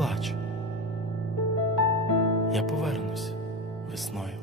плач. Я повернусь весною.